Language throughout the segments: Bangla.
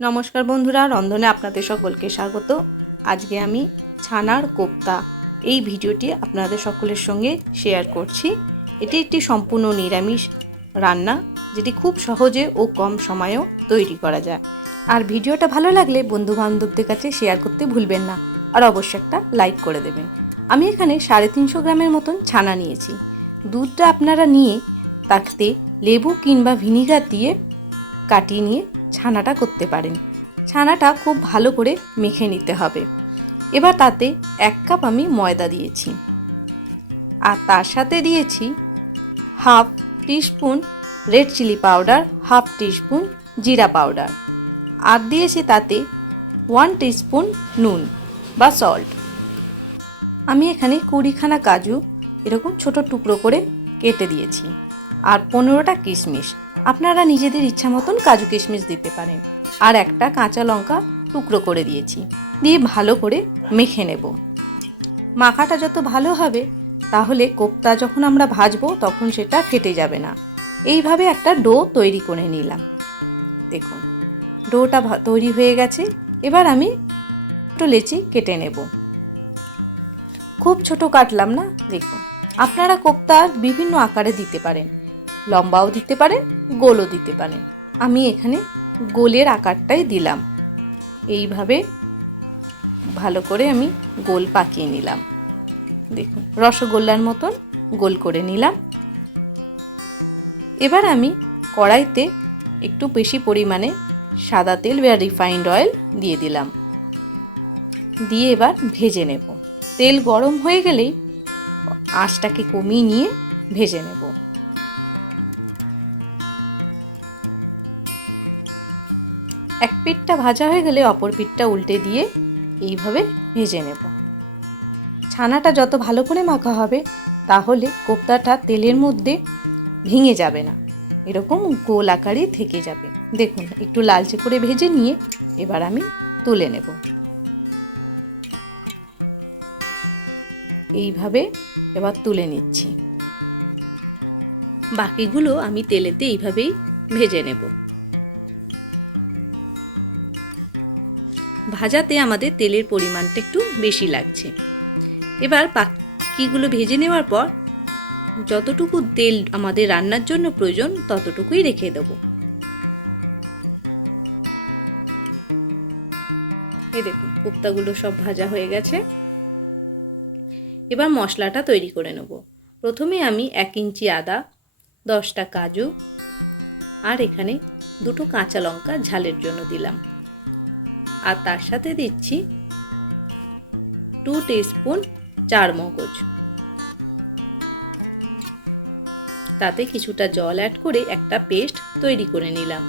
নমস্কার বন্ধুরা, রন্ধনে আপনাদের সকলকে স্বাগত। আজকে আমি ছানার কোপ্তা, এই ভিডিওটি আপনাদের সকলের সঙ্গে শেয়ার করছি। এটি একটি সম্পূর্ণ নিরামিষ রান্না, যেটি খুব সহজে ও কম সময়েও তৈরি করা যায়। আর ভিডিওটা ভালো লাগলে বন্ধু বান্ধবদের কাছে শেয়ার করতে ভুলবেন না, আর অবশ্যই একটা লাইক করে দেবেন। আমি এখানে সাড়ে তিনশো গ্রামের মতন ছানা নিয়েছি। দুধটা আপনারা নিয়ে তাতে লেবু কিংবা ভিনিগার দিয়ে কাটিয়ে নিয়ে ছানাটা করতে পারেন। ছানাটা খুব ভালো করে মেখে নিতে হবে। এবার তাতে এক কাপ আমি ময়দা দিয়েছি। আর তার সাথে দিয়েছি half teaspoon red chilli powder, half teaspoon জিরা পাউডার। আর দিয়েছি তাতে ওয়ান টিস্পুন নুন বা সল্ট। আমি এখানে কুড়িখানা কাজু এরকম ছোট টুকরো করে কেটে দিয়েছি। আর পনেরোটা কিশমিশ আপনারা নিজেদের ইচ্ছা মতন কাজু কিশমিশ দিতে পারেন। আর একটা কাঁচা লঙ্কা টুকরো করে দিয়েছি। দিয়ে ভালো করে মেখে নেব। মাখাটা যত ভালো হবে, তাহলে কোপ্তা যখন আমরা ভাজবো, তখন সেটা ফেটে যাবে না। এইভাবে একটা ডো তৈরি করে নিলাম। দেখুন, ডোটা তৈরি হয়ে গেছে। এবার আমি ছোটো লেচি কেটে নেব। খুব ছোট কাটলাম না? দেখুন, আপনারা কোপ্তা বিভিন্ন আকারে দিতে পারেন। লম্বাও দিতে পারেন গোলও দিতে পারেন আমি এখানে গোলের আকারটাই দিলাম। এইভাবে ভালো করে আমি গোল পাকিয়ে নিলাম। দেখুন, রসগোল্লার মতন গোল করে নিলাম। এবার আমি কড়াইতে একটু বেশি পরিমাণে সাদা তেল বা রিফাইন্ড অয়েল দিয়ে দিলাম। দিয়ে এবার ভেজে নেব। তেল গরম হয়ে গেলেই আঁচটাকে কমিয়ে নিয়ে ভেজে নেব। এক পিঠটা ভাজা হয়ে গেলে অপর পিঠটা উল্টে দিয়ে এইভাবে ভেজে নেব। ছানাটা যত ভালো করে মাখা হবে, তাহলে কোপ্তাটা তেলের মধ্যে ভেঙে যাবে না। এরকম গোল আকারে থেকে যাবে। দেখুন, একটু লালচে করে ভেজে নিয়ে এবার আমি তুলে নেব। এইভাবে এবার তুলে নিচ্ছি। বাকিগুলো আমি তেলেতে এইভাবেই ভেজে নেব। ভাজাতে আমাদের তেলের পরিমাণটা একটু বেশি লাগছে। এবার বাকিগুলো ভেজে নেওয়ার পর যতটুকু তেল আমাদের রান্নার জন্য প্রয়োজন ততটুকুই রেখে দেব। এই দেখুন কোপ্তাগুলো সব ভাজা হয়ে গেছে। এবার মশলাটা তৈরি করে নেব। প্রথমে আমি এক ইঞ্চি আদা, দশটা কাজু, আর এখানে দুটো কাঁচা লঙ্কা ঝালের জন্য দিলাম। আর তার সাথে দিচ্ছি টু টিস্পুন চার মগজ তাতে কিছুটা জল অ্যাড করে একটা পেস্ট তৈরি করে নিলাম।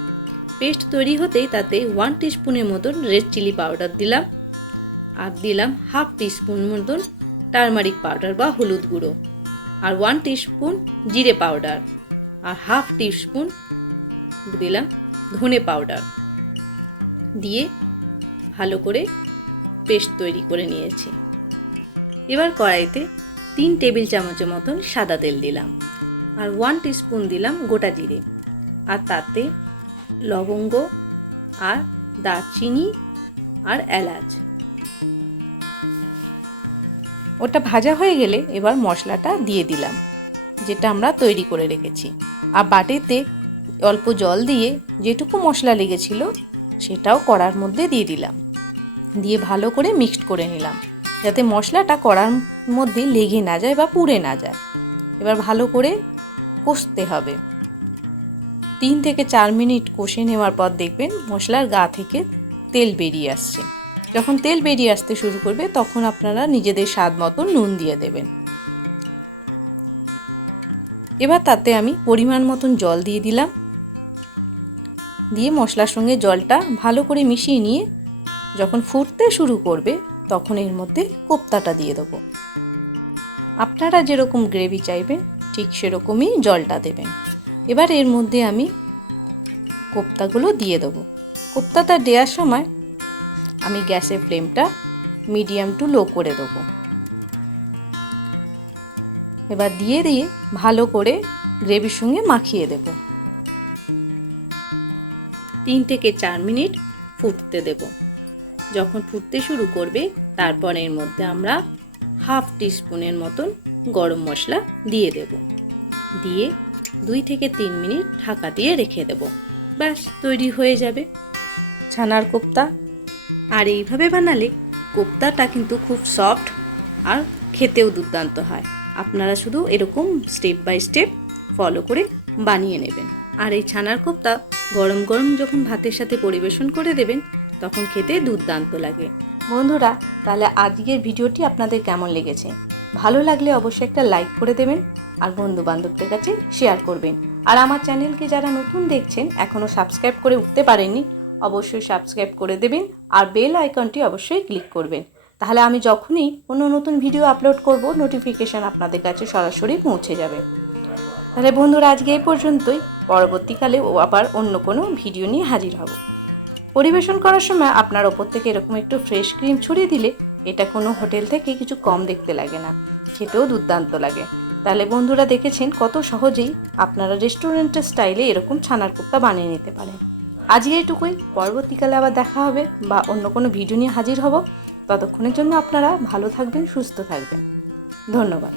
পেস্ট তৈরি হতেই তাতে ওয়ান টিস্পুনের মতন রেড চিলি পাউডার দিলাম আর দিলাম হাফ টিস্পুন মতন টারমারিক পাউডার বা হলুদ গুঁড়ো আর ওয়ান টিস্পুন জিরে পাউডার আর হাফ টিস্পুন দিলাম ধনে পাউডার দিয়ে ভালো করে পেস্ট তৈরি করে নিয়েছি। এবার কড়াইতে তিন টেবিল চামচের মতন সাদা তেল দিলাম আর ওয়ান টিস্পুন দিলাম গোটা জিরে আর তাতে লবঙ্গ আর দারচিনি আর এলাচ। ওটা ভাজা হয়ে গেলে এবার মশলাটা দিয়ে দিলাম, যেটা আমরা তৈরি করে রেখেছি। আর বাটিতে অল্প জল দিয়ে যেটুকু মশলা লেগেছিল সেটাও কড়ার মধ্যে দিয়ে দিলাম। দিয়ে ভালো করে মিক্সড করে নিলাম। যাতে মশলাটা কড়ার মধ্যে লেগে না যায় বা পুড়ে না যায়। এবার ভালো করে কষতে হবে। তিন থেকে চার মিনিট কষে নেওয়ার পর দেখবেন মশলার গা থেকে তেল বেরিয়ে আসছে। যখন তেল বেরিয়ে আসতে শুরু করবে, তখন আপনারা নিজেদের স্বাদ মতো নুন দিয়ে দেবেন। এবার তাতে আমি পরিমাণ মতন জল দিয়ে দিলাম। দিয়ে মশলার সঙ্গে জলটা ভালো করে মিশিয়ে নিয়ে যখন ফুটতে শুরু করবে, তখন এর মধ্যে কোপ্তাটা দিয়ে দেবো। আপনারা যেরকম গ্রেভি চাইবেন, ঠিক সেরকমই জলটা দেবেন। এবার এর মধ্যে আমি কোপ্তাগুলো দিয়ে দেবো। কোপ্তাটা দেওয়ার সময় আমি গ্যাসের ফ্লেমটা মিডিয়াম টু লো করে দেবো। এবার দিয়ে দিয়ে ভালো করে গ্রেভির সঙ্গে মাখিয়ে দেব। তিন থেকে চার মিনিট ফুটতে দেব। যখন ফুটতে শুরু করবে তারপর এর মধ্যে আমরা হাফ টিস্পুনের মতন গরম মশলা দিয়ে দেব। দিয়ে দুই থেকে তিন মিনিট ঢাকা দিয়ে রেখে দেব। ব্যাস, তৈরি হয়ে যাবে। ছানার কোপ্তা। আর এইভাবে বানালে কোপ্তাটা কিন্তু খুব সফট আর খেতেও দুর্দান্ত হয়। আপনারা শুধু এরকম স্টেপ বাই স্টেপ ফলো করে বানিয়ে নেবেন। আর এই ছানার কোপ্তা গরম গরম যখন ভাতের সাথে পরিবেশন করে দেবেন তখন খেতে দুর্দান্ত লাগে। বন্ধুরা, তাহলে আজকের ভিডিওটি আপনাদের কেমন লেগেছে? ভালো লাগলে অবশ্যই একটা লাইক করে দেবেন আর বন্ধু বান্ধবদের কাছে শেয়ার করবেন। আর আমার চ্যানেলকে যারা নতুন দেখছেন, এখনও সাবস্ক্রাইব করে উঠতে পারেননি, অবশ্যই সাবস্ক্রাইব করে দেবেন আর বেল আইকনটি অবশ্যই ক্লিক করবেন। তাহলে আমি যখনই অন্য নতুন ভিডিও আপলোড করব, নোটিফিকেশান আপনাদের কাছে সরাসরি পৌঁছে যাবে। তাহলে বন্ধুরা, আজকে এই পর্যন্তই। পরবর্তীকালে আবার অন্য কোনো ভিডিও নিয়ে হাজির হব। পরিবেশন করার সময় আপনার ওপর থেকে এরকম একটু ফ্রেশ ক্রিম ছড়িয়ে দিলে এটা কোনো হোটেল থেকে কিছু কম দেখতে লাগে না, খেতেও দুর্দান্ত লাগে। তাহলে বন্ধুরা দেখেছেন কত সহজেই আপনারা রেস্টুরেন্টের স্টাইলে এরকম ছানার কোপ্তা বানিয়ে নিতে পারেন। আজকে এটুকুই পরবর্তীকালে আবার দেখা হবে বা অন্য কোনো ভিডিও নিয়ে হাজির হব। ততক্ষণের জন্য আপনারা ভালো থাকবেন, সুস্থ থাকবেন। ধন্যবাদ।